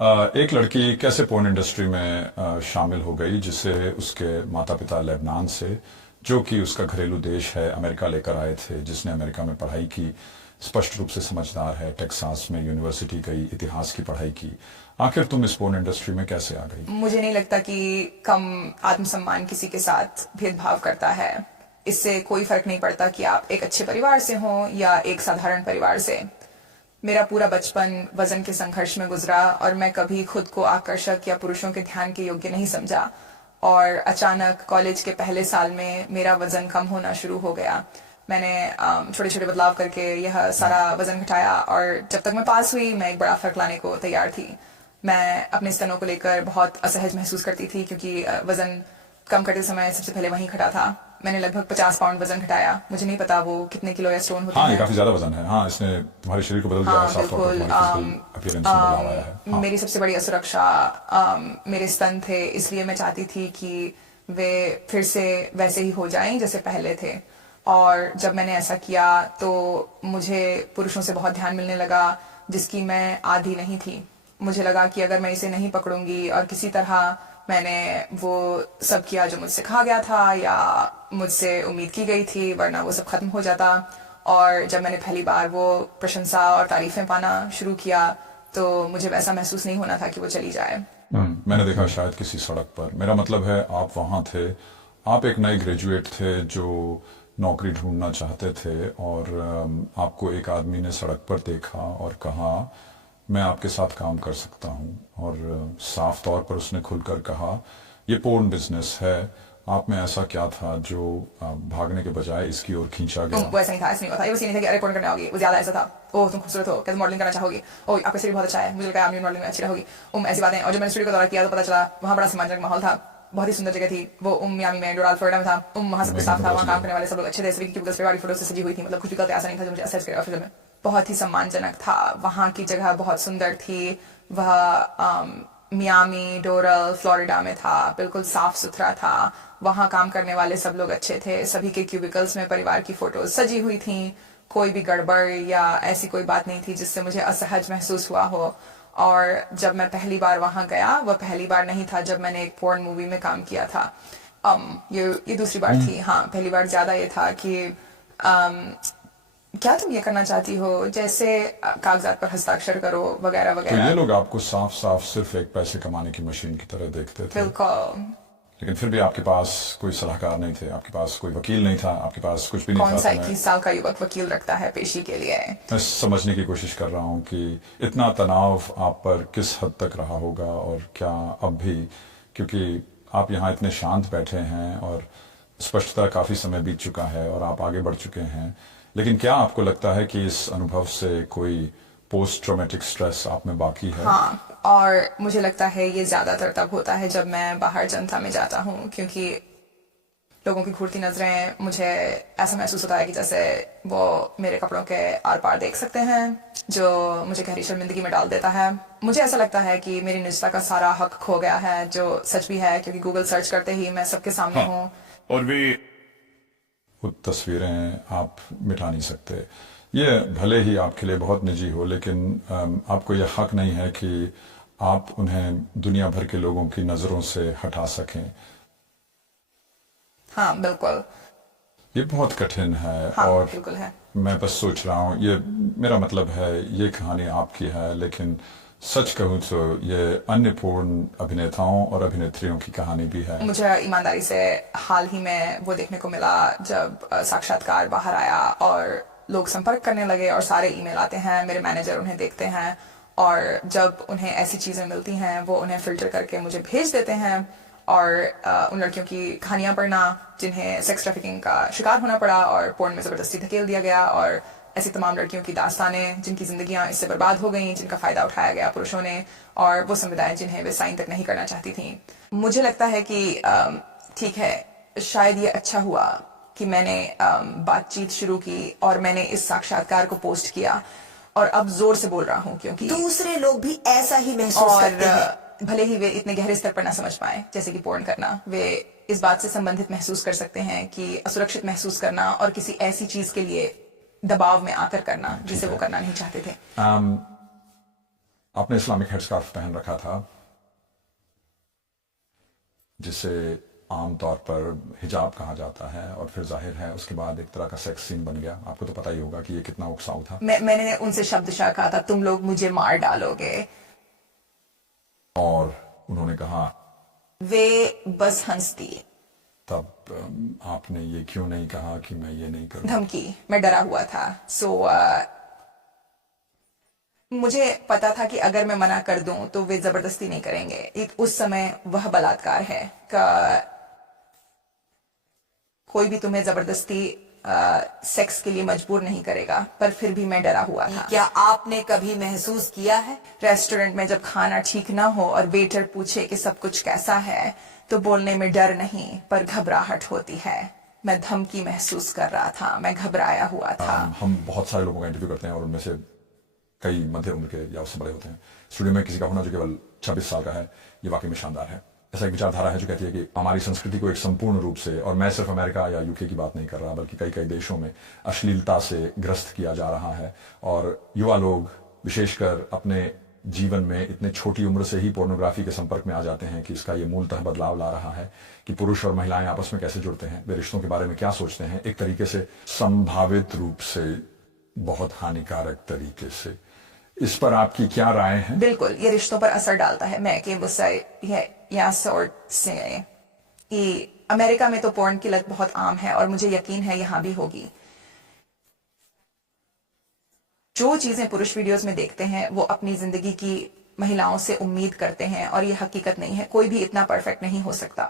एक लड़की कैसे पोर्न इंडस्ट्री में शामिल हो गई जिसे उसके माता पिता लेबनान से, जो कि उसका घरेलू देश है, अमेरिका लेकर आए थे, जिसने अमेरिका में पढ़ाई की, स्पष्ट रूप से समझदार है, टेक्सास में यूनिवर्सिटी गई, इतिहास की पढ़ाई की। आखिर तुम इस पोर्न इंडस्ट्री में कैसे आ गई? मुझे नहीं लगता कि कम आत्मसम्मान किसी के साथ भेदभाव करता है। इससे कोई फर्क नहीं पड़ता कि आप एक अच्छे परिवार से हों या एक साधारण परिवार से। मेरा पूरा बचपन वजन के संघर्ष में गुजरा और मैं कभी खुद को आकर्षक या पुरुषों के ध्यान के योग्य नहीं समझा। और अचानक कॉलेज के पहले साल में मेरा वजन कम होना शुरू हो गया। मैंने छोटे छोटे बदलाव करके यह सारा वजन घटाया और जब तक मैं पास हुई मैं एक बड़ा फर्क लाने को तैयार थी। मैं अपने स्तनों को लेकर बहुत असहज महसूस करती थी क्योंकि वजन कम करते समय सबसे पहले वहीं घटा था। मैंने लगभग 50 पाउंड वजन घटाया। मुझे नहीं पता वो कितने किलो या स्टोन होते हाँ, हैं। ये काफी ज्यादा वजन है। हाँ, इसने तुम्हारे शरीर को बदल दिया है, हाँ साफ तौर पर बिल्कुल। तुम्हारी फिजिकल अपीयरेंस में बदलाव आया है। हाँ। मेरी सबसे बड़ी असुरक्षा मेरे स्तन थे, इसलिए मैं चाहती थी कि वे फिर से वैसे ही हो जाएं जैसे पहले थे। और जब मैंने ऐसा किया तो मुझे पुरुषों से बहुत ध्यान मिलने लगा जिसकी मैं आदी नहीं थी। मुझे लगा कि अगर मैं इसे नहीं पकड़ूंगी और किसी तरह मैंने वो सब किया जो मुझसे कहा गया था या मुझसे उम्मीद की गई थी, वरना वो सब खत्म हो जाता। और जब मैंने पहली बार वो प्रशंसा और तारीफें पाना शुरू किया तो मुझे वैसा महसूस नहीं होना था कि वो चली जाए। मैंने देखा शायद किसी सड़क पर, मेरा मतलब है आप वहां थे, आप एक नए ग्रेजुएट थे जो नौकरी ढूंढना चाहते थे और आपको एक आदमी ने सड़क पर देखा और कहा मैं आपके साथ काम कर सकता हूं। और साफ तौर पर उसने खुलकर कहा ये पोर्न बिजनेस है। आप में ऐसा क्या था जो भागने के बजाय इसकी ओर खींचा गया? वो ऐसा नहीं था, ऐसा नहीं हुआ था। ये बस ये नहीं था कि अरे पोर्न करने आओगी, वो ज्यादा ऐसा था ओह तुम खूबसूरत हो, कैसे मॉडलिंग करना चाहोगी, ओह आपका शरीर बहुत अच्छा है, मुझे लगा आप मॉडलिंग में अच्छी रहोगी, ऐसी बातें। और जब मैंने स्टूडियो का दौरा किया तो पता चला वहाँ बड़ा सम्मानजनक माहौल था, बहुत ही सुंदर जगह थी वो। मियामी में, डोराल फ्लोरिडा में था। वहाँ सब कुछ साफ था, वहाँ काम करने वाले सब लोग अच्छे थे, सभी की क्यूबिकल्स पे बड़ी फोटो से सजी हुई थी। मतलब कुछ भी गलत ऐसा नहीं था जो मुझे असहज करेगा फिल्म में। बहुत ही सम्मानजनक था, वहाँ की जगह बहुत सुंदर थी। वह मियामी, डोरल, फ्लोरिडा में था, बिल्कुल साफ सुथरा था। वहाँ काम करने वाले सब लोग अच्छे थे, सभी के क्यूबिकल्स में परिवार की फोटोज सजी हुई थी। कोई भी गड़बड़ या ऐसी कोई बात नहीं थी जिससे मुझे असहज महसूस हुआ हो। और जब मैं पहली बार वहां गया, वह पहली बार नहीं था जब मैंने एक पोर्न मूवी में काम किया था। ये दूसरी बार थी। हाँ, पहली बार ज्यादा ये था कि क्या तुम ये करना चाहती हो, जैसे कागजात पर हस्ताक्षर करो वगैरह तो वगैरह। ये लोग आपको साफ साफ सिर्फ एक पैसे कमाने की मशीन की तरह देखते थे। बिल्कुल। लेकिन फिर भी आपके पास कोई सलाहकार नहीं थे, आपके पास कोई वकील नहीं था, आपके पास कुछ भी नहीं कौन था। सा तो 21 साल का युवक वकील रखता है पेशी के लिए? मैं समझने की कोशिश कर रहा हूँ कि इतना तनाव आप पर किस हद तक रहा होगा और क्या अब भी, क्योंकि आप यहाँ इतने शांत बैठे हैं और स्पष्टता काफी समय बीत चुका है और आप आगे बढ़ चुके हैं, लेकिन क्या आपको लगता है कि इस अनुभव से कोई पोस्ट ट्रॉमेटिक स्ट्रेस आप में बाकी है? हाँ, और मुझे लगता है ये ज्यादातर तब होता है जब मैं बाहर जनता में जाता हूँ, क्योंकि लोगों की घूरती नजरें, मुझे ऐसा महसूस होता है कि जैसे वो मेरे कपड़ों के आर पार देख सकते हैं, जो मुझे गहरी शर्मिंदगी में डाल देता है। मुझे ऐसा लगता है कि मेरी निजता का सारा हक खो गया है, जो सच भी है क्योंकि गूगल सर्च करते ही मैं सबके सामने हूँ। और भी वो तस्वीरें आप मिटा नहीं सकते। ये भले ही आपके लिए बहुत निजी हो, लेकिन आपको यह हक नहीं है कि आप उन्हें दुनिया भर के लोगों की नजरों से हटा सकें। हाँ बिल्कुल। ये बहुत कठिन है। हाँ और बिल्कुल है। मैं बस सोच रहा हूँ, ये मेरा मतलब है ये कहानी आपकी है, लेकिन सच कहूँ तो ये अन्य पूर्ण अभिनेताओं और अभिनेत्रियों की कहानी भी है। मुझे ईमानदारी से हाल ही में वो देखने को मिला जब साक्षात्कार बाहर आया और लोग संपर्क करने लगे और सारे ईमेल आते हैं, मेरे मैनेजर उन्हें देखते हैं और जब उन्हें ऐसी चीजें मिलती हैं वो उन्हें फिल्टर करके मुझे भेज देते हैं। और उन लड़कियों की कहानियां पढ़ना जिन्हें सेक्स ट्रैफिकिंग का शिकार होना पड़ा और पोर्न में जबरदस्ती धकेल दिया गया, और ऐसी तमाम लड़कियों की दास्तानें जिनकी जिंदगियां इससे बर्बाद हो गई, जिनका फायदा उठाया गया पुरुषों ने, और वो समुदाय जिन्हें वे साइन तक नहीं करना चाहती थी। मुझे लगता है कि ठीक है, शायद ये अच्छा हुआ कि मैंने बातचीत शुरू की और मैंने इस साक्षात्कार को पोस्ट किया और अब जोर से बोल रहा हूँ क्योंकि दूसरे लोग भी ऐसा ही महसूस करते हैं। भले ही वे इतने गहरे स्तर पर ना समझ पाए, जैसे कि पोर्न करना, वे इस बात से संबंधित महसूस कर सकते हैं कि असुरक्षित महसूस करना और किसी ऐसी चीज के लिए दबाव में आकर करना जिसे वो करना नहीं चाहते थे। आपने इस्लामिक हेडस्कार्फ पहन रखा था, जिसे आमतौर पर हिजाब कहा जाता है, और फिर जाहिर है उसके बाद एक तरह का सेक्स सीन बन गया। आपको तो पता ही होगा कि ये कितना उकसाऊ था। मैंने उनसे शब्दशः कहा था, तुम लोग मुझे मार डालोगे। और उन्होंने कहा, वे बस हंस दिए। तब आपने ये क्यों नहीं कहा कि मैं ये नहीं करूँ? धमकी, मैं डरा हुआ था। मुझे पता था कि अगर मैं मना कर दूं तो वे जबरदस्ती नहीं करेंगे। उस समय वह बलात्कार है का कोई भी तुम्हें जबरदस्ती सेक्स के लिए मजबूर नहीं करेगा, पर फिर भी मैं डरा हुआ था। क्या आपने कभी महसूस किया है रेस्टोरेंट में जब खाना ठीक ना हो और वेटर पूछे कि सब कुछ कैसा है, तो बोलने में डर नहीं पर घबराहट होती है। मैं धमकी महसूस कर रहा था, मैं घबराया हुआ था। हम बहुत सारे लोगों का इंटरव्यू करते हैं और उनमें से कई मध्य उम्र के या उससे बड़े होते हैं। स्टूडियो में किसी का होना जो केवल 26 साल का है, ये वाकई में शानदार है। ऐसा एक विचारधारा है जो कहती है कि हमारी संस्कृति को एक संपूर्ण रूप से, और मैं सिर्फ अमेरिका या यूके की बात नहीं कर रहा, बल्कि कई कई देशों में अश्लीलता से ग्रस्त किया जा रहा है, और युवा लोग विशेषकर अपने जीवन में इतने छोटी उम्र से ही पोर्नोग्राफी के संपर्क में आ जाते हैं कि इसका ये मूलतः बदलाव ला रहा है कि पुरुष और महिलाएं आपस में कैसे जुड़ते हैं, वे रिश्तों के बारे में क्या सोचते हैं, एक तरीके से संभावित रूप से बहुत हानिकारक तरीके से। इस पर आपकी क्या राय है? बिल्कुल, ये रिश्तों पर असर डालता है। मैं कि यहाँ से अमेरिका में तो पोर्न की लत बहुत आम है और मुझे यकीन है यहाँ भी होगी। जो चीजें पुरुष वीडियोस में देखते हैं वो अपनी जिंदगी की महिलाओं से उम्मीद करते हैं, और ये हकीकत नहीं है। कोई भी इतना परफेक्ट नहीं हो सकता।